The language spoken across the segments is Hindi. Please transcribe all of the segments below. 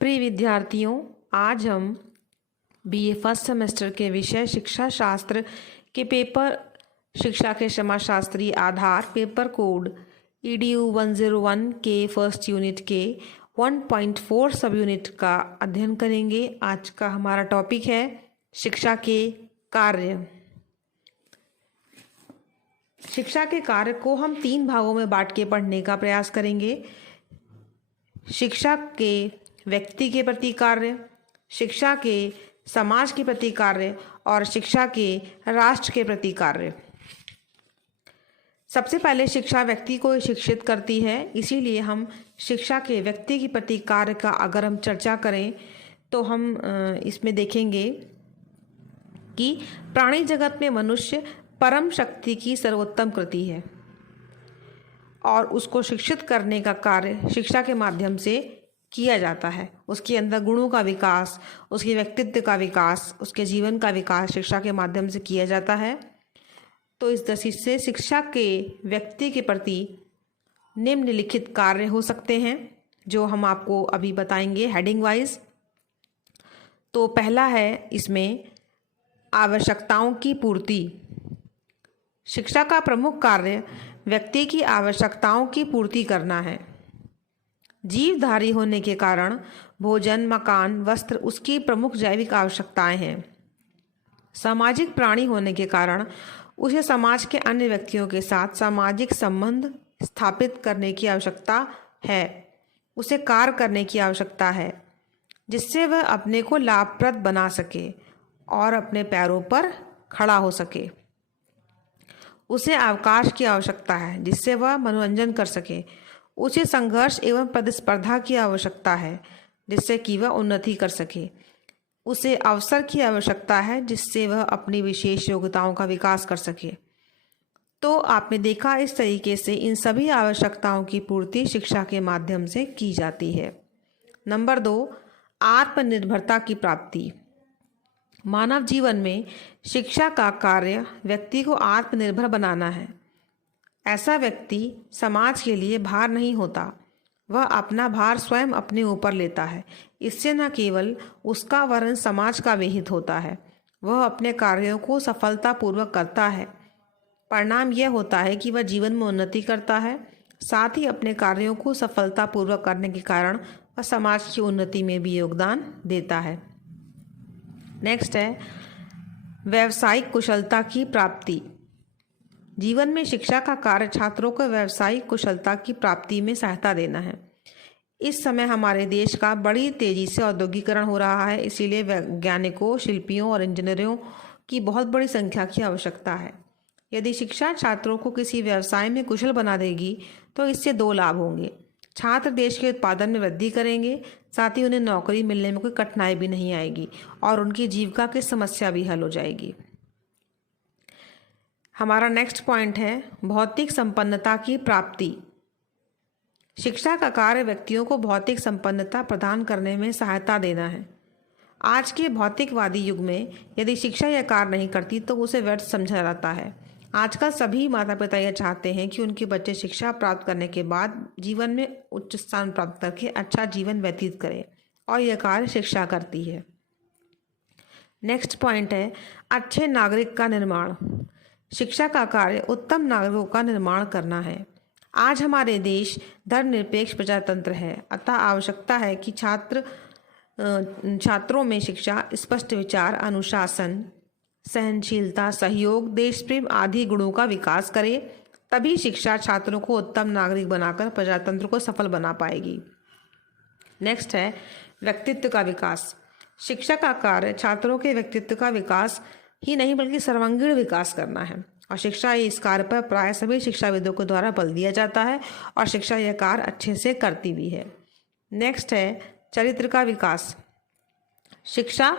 प्रिय विद्यार्थियों, आज हम बीए फर्स्ट सेमेस्टर के विषय शिक्षा शास्त्र के पेपर शिक्षा के समाजशास्त्री आधार पेपर कोड EDU 101 के फर्स्ट यूनिट के 1.4 सब यूनिट का अध्ययन करेंगे। आज का हमारा टॉपिक है शिक्षा के कार्य। शिक्षा के कार्य को हम 3 भागों में बांट के पढ़ने का प्रयास करेंगे। शिक्षा के व्यक्ति के प्रति कार्य, शिक्षा के समाज के प्रति कार्य और शिक्षा के राष्ट्र के प्रति कार्य। सबसे पहले शिक्षा व्यक्ति को शिक्षित करती है, इसीलिए हम शिक्षा के व्यक्ति के प्रति कार्य का अगर हम चर्चा करें तो हम इसमें देखेंगे कि प्राणी जगत में मनुष्य परम शक्ति की सर्वोत्तम कृति है और उसको शिक्षित करने का कार्य शिक्षा के माध्यम से किया जाता है। उसके अंदर गुणों का विकास, उसके व्यक्तित्व का विकास, उसके जीवन का विकास शिक्षा के माध्यम से किया जाता है। तो इस दृष्टि से शिक्षा के व्यक्ति के प्रति निम्नलिखित कार्य हो सकते हैं, जो हम आपको अभी बताएंगे हेडिंग वाइज। तो पहला है इसमें आवश्यकताओं की पूर्ति। शिक्षा का प्रमुख कार्य व्यक्ति की आवश्यकताओं की पूर्ति करना है। जीवधारी होने के कारण भोजन, मकान, वस्त्र उसकी प्रमुख जैविक आवश्यकताएं हैं। सामाजिक प्राणी होने के कारण उसे समाज के अन्य व्यक्तियों के साथ सामाजिक संबंध स्थापित करने की आवश्यकता है। उसे कार्य करने की आवश्यकता है जिससे वह अपने को लाभप्रद बना सके और अपने पैरों पर खड़ा हो सके। उसे अवकाश की आवश्यकता है जिससे वह मनोरंजन कर सके। उसे संघर्ष एवं प्रतिस्पर्धा की आवश्यकता है जिससे कि वह उन्नति कर सके। उसे अवसर की आवश्यकता है जिससे वह अपनी विशेष योग्यताओं का विकास कर सके। तो आपने देखा, इस तरीके से इन सभी आवश्यकताओं की पूर्ति शिक्षा के माध्यम से की जाती है। नंबर 2, आत्मनिर्भरता की प्राप्ति। मानव जीवन में शिक्षा का कार्य व्यक्ति को आत्मनिर्भर बनाना है। ऐसा व्यक्ति समाज के लिए भार नहीं होता, वह अपना भार स्वयं अपने ऊपर लेता है। इससे न केवल उसका वरन समाज का विहित होता है, वह अपने कार्यों को सफलतापूर्वक करता है। परिणाम यह होता है कि वह जीवन में उन्नति करता है, साथ ही अपने कार्यों को सफलतापूर्वक करने के कारण वह समाज की उन्नति में भी योगदान देता है। नेक्स्ट है व्यावसायिक कुशलता की प्राप्ति। जीवन में शिक्षा का कार्य छात्रों को व्यावसायिक कुशलता की प्राप्ति में सहायता देना है। इस समय हमारे देश का बड़ी तेजी से औद्योगिकरण हो रहा है, इसीलिए वैज्ञानिकों, शिल्पियों और इंजीनियरों की बहुत बड़ी संख्या की आवश्यकता है। यदि शिक्षा छात्रों को किसी व्यवसाय में कुशल बना देगी तो इससे 2 लाभ होंगे। छात्र देश के उत्पादन में वृद्धि करेंगे, साथ ही उन्हें नौकरी मिलने में कोई कठिनाई भी नहीं आएगी और उनकी जीविका की समस्या भी हल हो जाएगी। हमारा नेक्स्ट पॉइंट है भौतिक संपन्नता की प्राप्ति। शिक्षा का कार्य व्यक्तियों को भौतिक संपन्नता प्रदान करने में सहायता देना है। आज के भौतिकवादी युग में यदि शिक्षा यह कार्य नहीं करती तो उसे व्यर्थ समझा जाता है। आजकल सभी माता पिता यह चाहते हैं कि उनके बच्चे शिक्षा प्राप्त करने के बाद जीवन में उच्च स्थान प्राप्त करके अच्छा जीवन व्यतीत करें, और यह कार्य शिक्षा करती है। नेक्स्ट पॉइंट है अच्छे नागरिक का निर्माण। शिक्षा का कार्य उत्तम नागरिकों का निर्माण करना है। आज हमारे देश धर्मनिरपेक्ष प्रजातंत्र है, अतः आवश्यकता है कि छात्रों में शिक्षा, स्पष्ट विचार, अनुशासन, सहनशीलता, सहयोग, देश प्रेम आदि गुणों का विकास करे। तभी शिक्षा छात्रों को उत्तम नागरिक बनाकर प्रजातंत्र को सफल बना पाएगी। नेक्स्ट है व्यक्तित्व का विकास। शिक्षा का कार्य छात्रों के व्यक्तित्व का विकास ही नहीं बल्कि सर्वांगीण विकास करना है, और शिक्षा इस कार्य पर प्राय सभी शिक्षाविदों के द्वारा बल दिया जाता है और शिक्षा यह कार्य अच्छे से करती भी है। नेक्स्ट है चरित्र का विकास। शिक्षा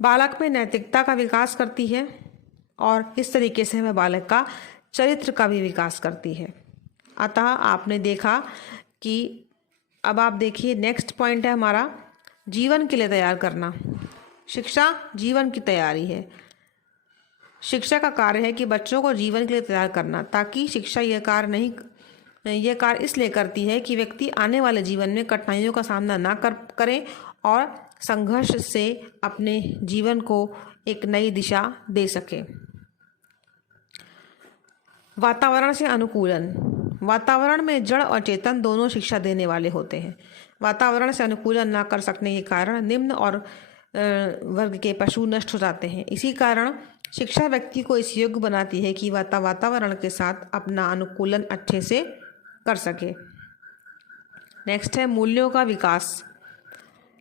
बालक में नैतिकता का विकास करती है और इस तरीके से वह बालक का चरित्र का भी विकास करती है। अतः आपने देखा कि अब आप देखिए नेक्स्ट पॉइंट है हमारा जीवन के लिए तैयार करना। शिक्षा जीवन की तैयारी है। शिक्षा का कार्य है कि बच्चों को जीवन के लिए तैयार करना, ताकि शिक्षा यह कार्य नहीं यह कार्य इसलिए करती है कि व्यक्ति आने वाले जीवन में कठिनाइयों का सामना ना करें और संघर्ष से अपने जीवन को एक नई दिशा दे सके। वातावरण से अनुकूलन। वातावरण में जड़ और चेतन दोनों शिक्षा देने वाले होते हैं। वातावरण से अनुकूलन न कर सकने के कारण निम्न और वर्ग के पशु नष्ट हो जाते हैं। इसी कारण शिक्षा व्यक्ति को इस योग्य बनाती है कि वातावरण के साथ अपना अनुकूलन अच्छे से कर सके। नेक्स्ट है मूल्यों का विकास।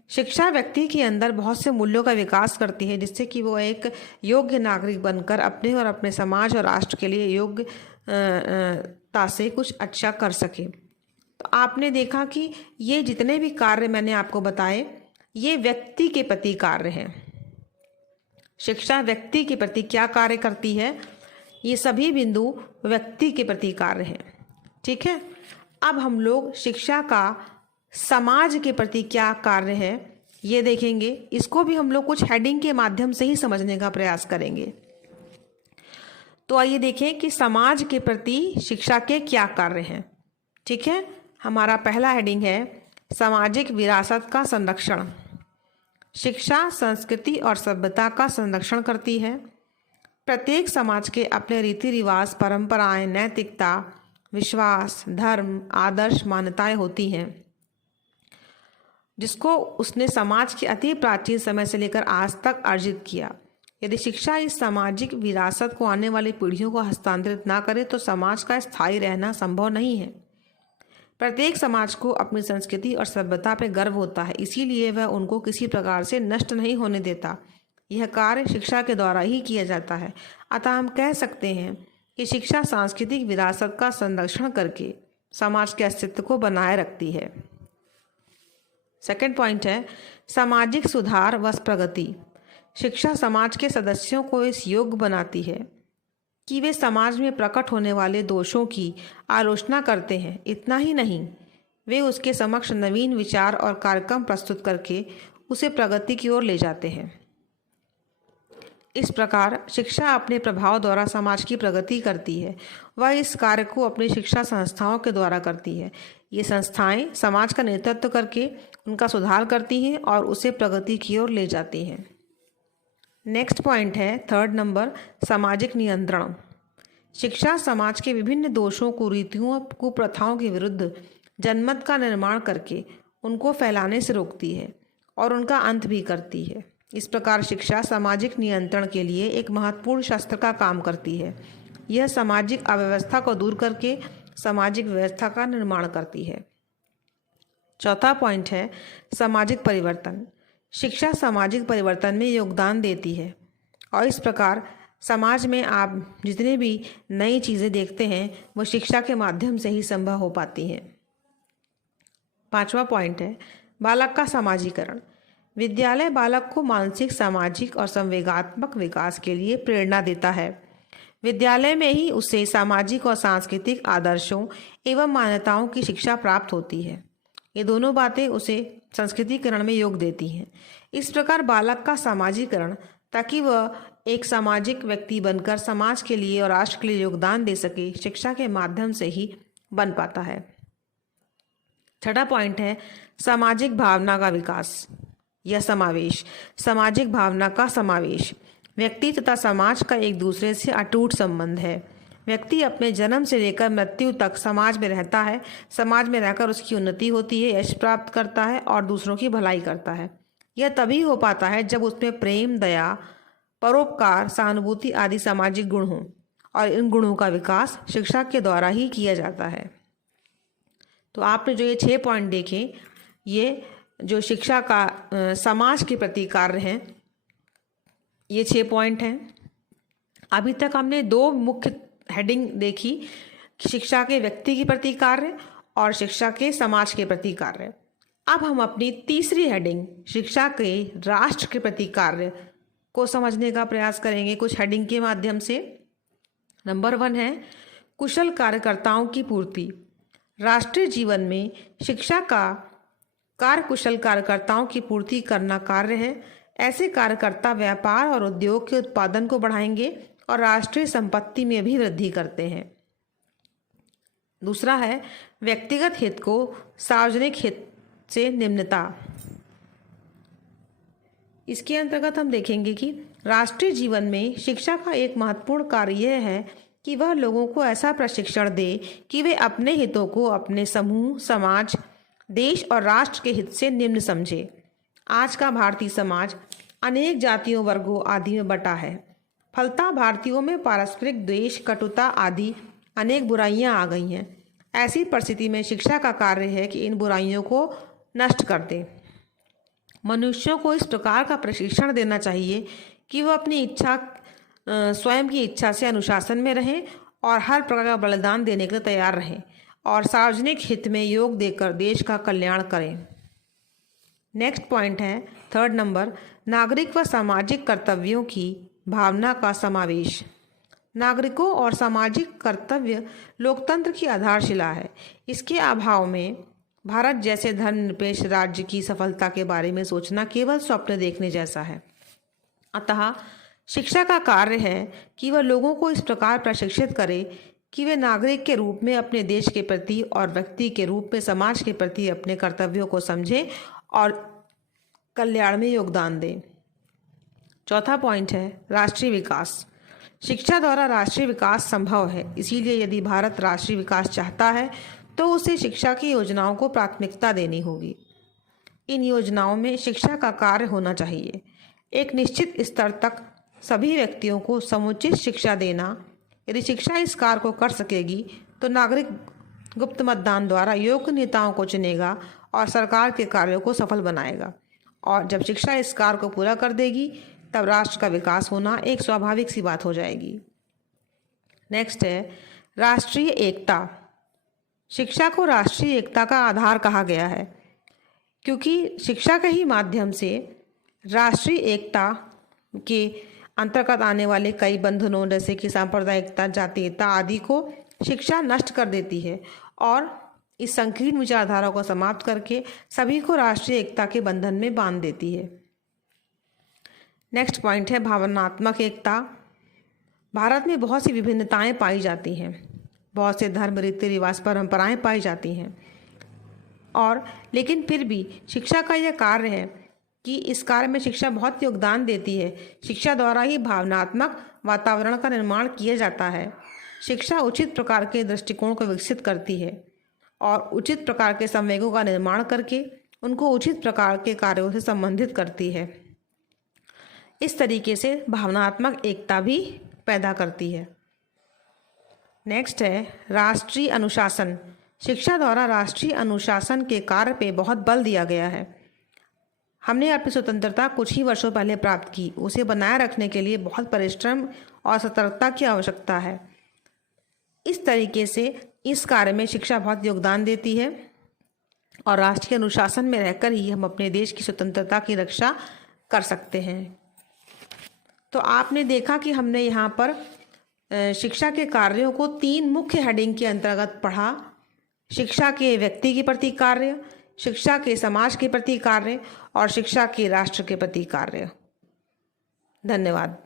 शिक्षा व्यक्ति के अंदर बहुत से मूल्यों का विकास करती है, जिससे कि वो एक योग्य नागरिक बनकर अपने और अपने समाज और राष्ट्र के लिए योग्यता से कुछ अच्छा कर सके। तो आपने देखा कि ये जितने भी कार्य मैंने आपको बताए ये व्यक्ति के प्रति कार्य हैं। शिक्षा व्यक्ति के प्रति क्या कार्य करती है, ये सभी बिंदु व्यक्ति के प्रति कार्य हैं। ठीक है, अब हम लोग शिक्षा का समाज के प्रति क्या कार्य है ये देखेंगे। इसको भी हम लोग कुछ हेडिंग के माध्यम से ही समझने का प्रयास करेंगे। तो आइए देखें कि समाज के प्रति शिक्षा के क्या कार्य हैं। ठीक है, हमारा पहला हेडिंग है सामाजिक विरासत का संरक्षण। शिक्षा संस्कृति और सभ्यता का संरक्षण करती है। प्रत्येक समाज के अपने रीति रिवाज, परंपराएं, नैतिकता, विश्वास, धर्म, आदर्श, मान्यताएं होती हैं जिसको उसने समाज के अति प्राचीन समय से लेकर आज तक अर्जित किया। यदि शिक्षा इस सामाजिक विरासत को आने वाली पीढ़ियों को हस्तांतरित ना करे तो समाज का स्थायी रहना संभव नहीं है। प्रत्येक समाज को अपनी संस्कृति और सभ्यता पर गर्व होता है, इसीलिए वह उनको किसी प्रकार से नष्ट नहीं होने देता। यह कार्य शिक्षा के द्वारा ही किया जाता है। अतः हम कह सकते हैं कि शिक्षा सांस्कृतिक विरासत का संरक्षण करके समाज के अस्तित्व को बनाए रखती है। सेकंड पॉइंट है सामाजिक सुधार व प्रगति। शिक्षा समाज के सदस्यों को इस योग्य बनाती है कि वे समाज में प्रकट होने वाले दोषों की आलोचना करते हैं। इतना ही नहीं, वे उसके समक्ष नवीन विचार और कार्यक्रम प्रस्तुत करके उसे प्रगति की ओर ले जाते हैं। इस प्रकार शिक्षा अपने प्रभाव द्वारा समाज की प्रगति करती है। वह इस कार्य को अपनी शिक्षा संस्थाओं के द्वारा करती है। ये संस्थाएं समाज का नेतृत्व करके उनका सुधार करती हैं और उसे प्रगति की ओर ले जाती हैं। नेक्स्ट पॉइंट है थर्ड नंबर सामाजिक नियंत्रण। शिक्षा समाज के विभिन्न दोषों, कुरीतियों, कुप्रथाओं के विरुद्ध जनमत का निर्माण करके उनको फैलाने से रोकती है और उनका अंत भी करती है। इस प्रकार शिक्षा सामाजिक नियंत्रण के लिए एक महत्वपूर्ण शस्त्र का काम करती है। यह सामाजिक अव्यवस्था को दूर करके सामाजिक व्यवस्था का निर्माण करती है। चौथा पॉइंट है सामाजिक परिवर्तन। शिक्षा सामाजिक परिवर्तन में योगदान देती है और इस प्रकार समाज में आप जितने भी नई चीज़ें देखते हैं वो शिक्षा के माध्यम से ही संभव हो पाती हैं। पांचवा पॉइंट है बालक का समाजीकरण। विद्यालय बालक को मानसिक, सामाजिक और संवेगात्मक विकास के लिए प्रेरणा देता है। विद्यालय में ही उसे सामाजिक और सांस्कृतिक आदर्शों एवं मान्यताओं की शिक्षा प्राप्त होती है। ये दोनों बातें उसे संस्कृतिकरण में योग देती हैं। इस प्रकार बालक का समाजीकरण ताकि वह एक सामाजिक व्यक्ति बनकर समाज के लिए और राष्ट्र के लिए योगदान दे सके, शिक्षा के माध्यम से ही बन पाता है। छठा पॉइंट है सामाजिक भावना का विकास या समावेश। सामाजिक भावना का समावेश व्यक्ति तथा समाज का एक दूसरे से अटूट संबंध है। व्यक्ति अपने जन्म से लेकर मृत्यु तक समाज में रहता है। समाज में रहकर उसकी उन्नति होती है, यश प्राप्त करता है और दूसरों की भलाई करता है। यह तभी हो पाता है जब उसमें प्रेम, दया, परोपकार, सहानुभूति आदि सामाजिक गुण हों और इन गुणों का विकास शिक्षा के द्वारा ही किया जाता है। तो आपने जो ये 6 पॉइंट देखे, ये जो शिक्षा का समाज के प्रति कार्य हैं, ये 6 पॉइंट हैं। अभी तक हमने 2 मुख्य हेडिंग देखी, शिक्षा के व्यक्ति के प्रति कार्य और शिक्षा के समाज के प्रति कार्य। अब हम अपनी तीसरी हेडिंग शिक्षा के राष्ट्र के प्रति कार्य को समझने का प्रयास करेंगे कुछ हेडिंग के माध्यम से। नंबर 1 है कुशल कार्यकर्ताओं की पूर्ति। राष्ट्रीय जीवन में शिक्षा का कार्य कुशल कार्यकर्ताओं की पूर्ति करना कार्य है। ऐसे कार्यकर्ता व्यापार और उद्योग के उत्पादन को बढ़ाएंगे और राष्ट्रीय संपत्ति में भी वृद्धि करते हैं। दूसरा है व्यक्तिगत हित को सार्वजनिक हित से निम्नता। इसके अंतर्गत हम देखेंगे कि राष्ट्रीय जीवन में शिक्षा का एक महत्वपूर्ण कार्य यह है कि वह लोगों को ऐसा प्रशिक्षण दे कि वे अपने हितों को अपने समूह, समाज, देश और राष्ट्र के हित से निम्न समझे। आज का भारतीय समाज अनेक जातियों, वर्गों आदि में बटा है। फलतः भारतीयों में पारस्परिक द्वेष, कटुता आदि अनेक बुराइयां आ गई हैं। ऐसी परिस्थिति में शिक्षा का कार्य है कि इन बुराइयों को नष्ट कर दे। मनुष्यों को इस प्रकार का प्रशिक्षण देना चाहिए कि वह अपनी इच्छा, स्वयं की इच्छा से अनुशासन में रहें और हर प्रकार का बलिदान देने के लिए तैयार रहें और सार्वजनिक हित में योग देकर देश का कल्याण करें। नेक्स्ट पॉइंट है 3rd नंबर, नागरिक व सामाजिक कर्तव्यों की भावना का समावेश। नागरिकों और सामाजिक कर्तव्य लोकतंत्र की आधारशिला है। इसके अभाव में भारत जैसे धर्मनिरपेक्ष राज्य की सफलता के बारे में सोचना केवल स्वप्न देखने जैसा है। अतः शिक्षा का कार्य है कि वह लोगों को इस प्रकार प्रशिक्षित करे कि वे नागरिक के रूप में अपने देश के प्रति और व्यक्ति के रूप में समाज के प्रति अपने कर्तव्यों को समझें और कल्याण में योगदान दें। 4था पॉइंट है राष्ट्रीय विकास। शिक्षा द्वारा राष्ट्रीय विकास संभव है। इसीलिए यदि भारत राष्ट्रीय विकास चाहता है तो उसे शिक्षा की योजनाओं को प्राथमिकता देनी होगी। इन योजनाओं में शिक्षा का कार्य होना चाहिए। एक निश्चित स्तर तक सभी व्यक्तियों को समुचित शिक्षा देना। यदि शिक्षा इस कार्य को कर सकेगी तो नागरिक गुप्त मतदान द्वारा योग्य नेताओं को चुनेगा और सरकार के कार्यों को सफल बनाएगा। और जब शिक्षा इस कार्य को पूरा कर देगी तब राष्ट्र का विकास होना एक स्वाभाविक सी बात हो जाएगी। नेक्स्ट है राष्ट्रीय एकता। शिक्षा को राष्ट्रीय एकता का आधार कहा गया है क्योंकि शिक्षा के ही माध्यम से राष्ट्रीय एकता के अंतर्गत आने वाले कई बंधनों जैसे कि सांप्रदायिकता, जातीयता आदि को शिक्षा नष्ट कर देती है और इस संकीर्ण विचारधारा को समाप्त करके सभी को राष्ट्रीय एकता के बंधन में बांध देती है। नेक्स्ट पॉइंट है भावनात्मक एकता। भारत में बहुत सी विभिन्नताएं पाई जाती हैं, बहुत से धर्म, रीति रिवाज, परंपराएं पाई जाती हैं और लेकिन फिर भी शिक्षा का यह कार्य है कि इस कार्य में शिक्षा बहुत योगदान देती है। शिक्षा द्वारा ही भावनात्मक वातावरण का निर्माण किया जाता है। शिक्षा उचित प्रकार के दृष्टिकोण को विकसित करती है और उचित प्रकार के संवेगों का निर्माण करके उनको उचित प्रकार के कार्यों से संबंधित करती है। इस तरीके से भावनात्मक एकता भी पैदा करती है। नेक्स्ट है राष्ट्रीय अनुशासन। शिक्षा द्वारा राष्ट्रीय अनुशासन के कार्य पे बहुत बल दिया गया है। हमने अपनी स्वतंत्रता कुछ ही वर्षों पहले प्राप्त की। उसे बनाए रखने के लिए बहुत परिश्रम और सतर्कता की आवश्यकता है। इस तरीके से इस कार्य में शिक्षा बहुत योगदान देती है और राष्ट्रीय अनुशासन में रहकर ही हम अपने देश की स्वतंत्रता की रक्षा कर सकते हैं। तो आपने देखा कि हमने यहाँ पर शिक्षा के कार्यों को 3 मुख्य हेडिंग के अंतर्गत पढ़ा। शिक्षा के व्यक्ति के प्रति कार्य, शिक्षा के समाज के प्रति कार्य और शिक्षा के राष्ट्र के प्रति कार्य। धन्यवाद।